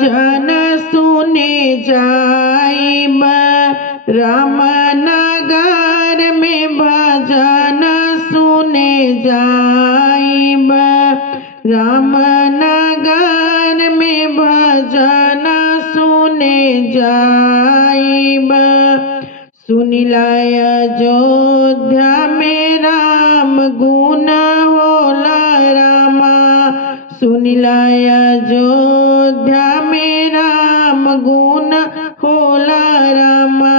जन सुने जाइब राम नगर में भजन सुने जाइब राम नगर में भजन सुने जाइब। सुनिला अयोध्या में राम गुण होला रामा सुनिला अयोध्या में राम गुण होला रामा।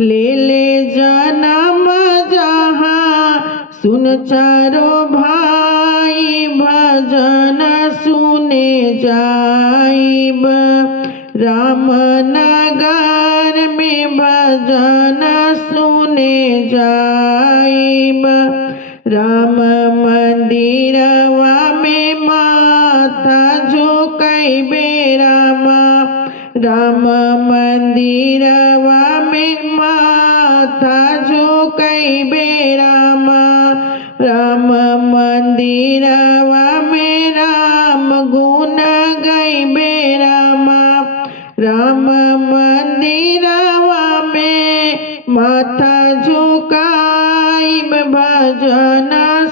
ले ले जन्म जहाँ सुन चारो भाई भजन सुने जाइब राम नगर में भजन सुने जाइब। राम मंदिरवा में माथा झुकाइबे रामा राम मंदिरवा में माथा झुकाइबे रामा। राम मंदिरवा में राम गुण गाइबे रामा राम मंदिरवा में माथा झुकाइब भजन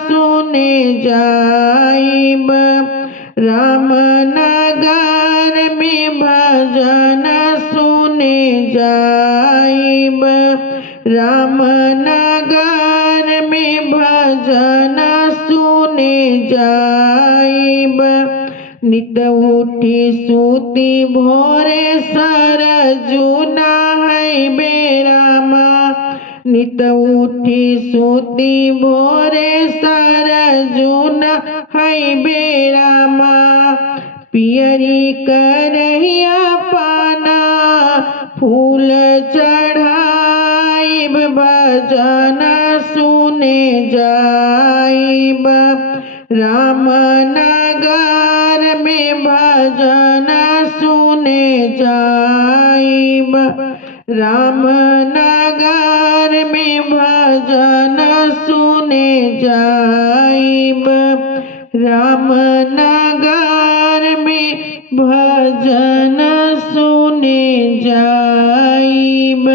सुने जाइब राम नगर में भजन सुने जाइब राम नगर में भजन सुने जाइब। नित उठी सूती भोरे सरजू नहाइबे रामा नित उठी सूती भोरे सरजू नहाइबे रामा। पियरी करहिया पाना फूल चढ़ाइब भजन सुने जाइब राम नगर में भजन सुने जाइब राम नगर में भजन सुने जाइब राम नगर में भजन सुने जाइब।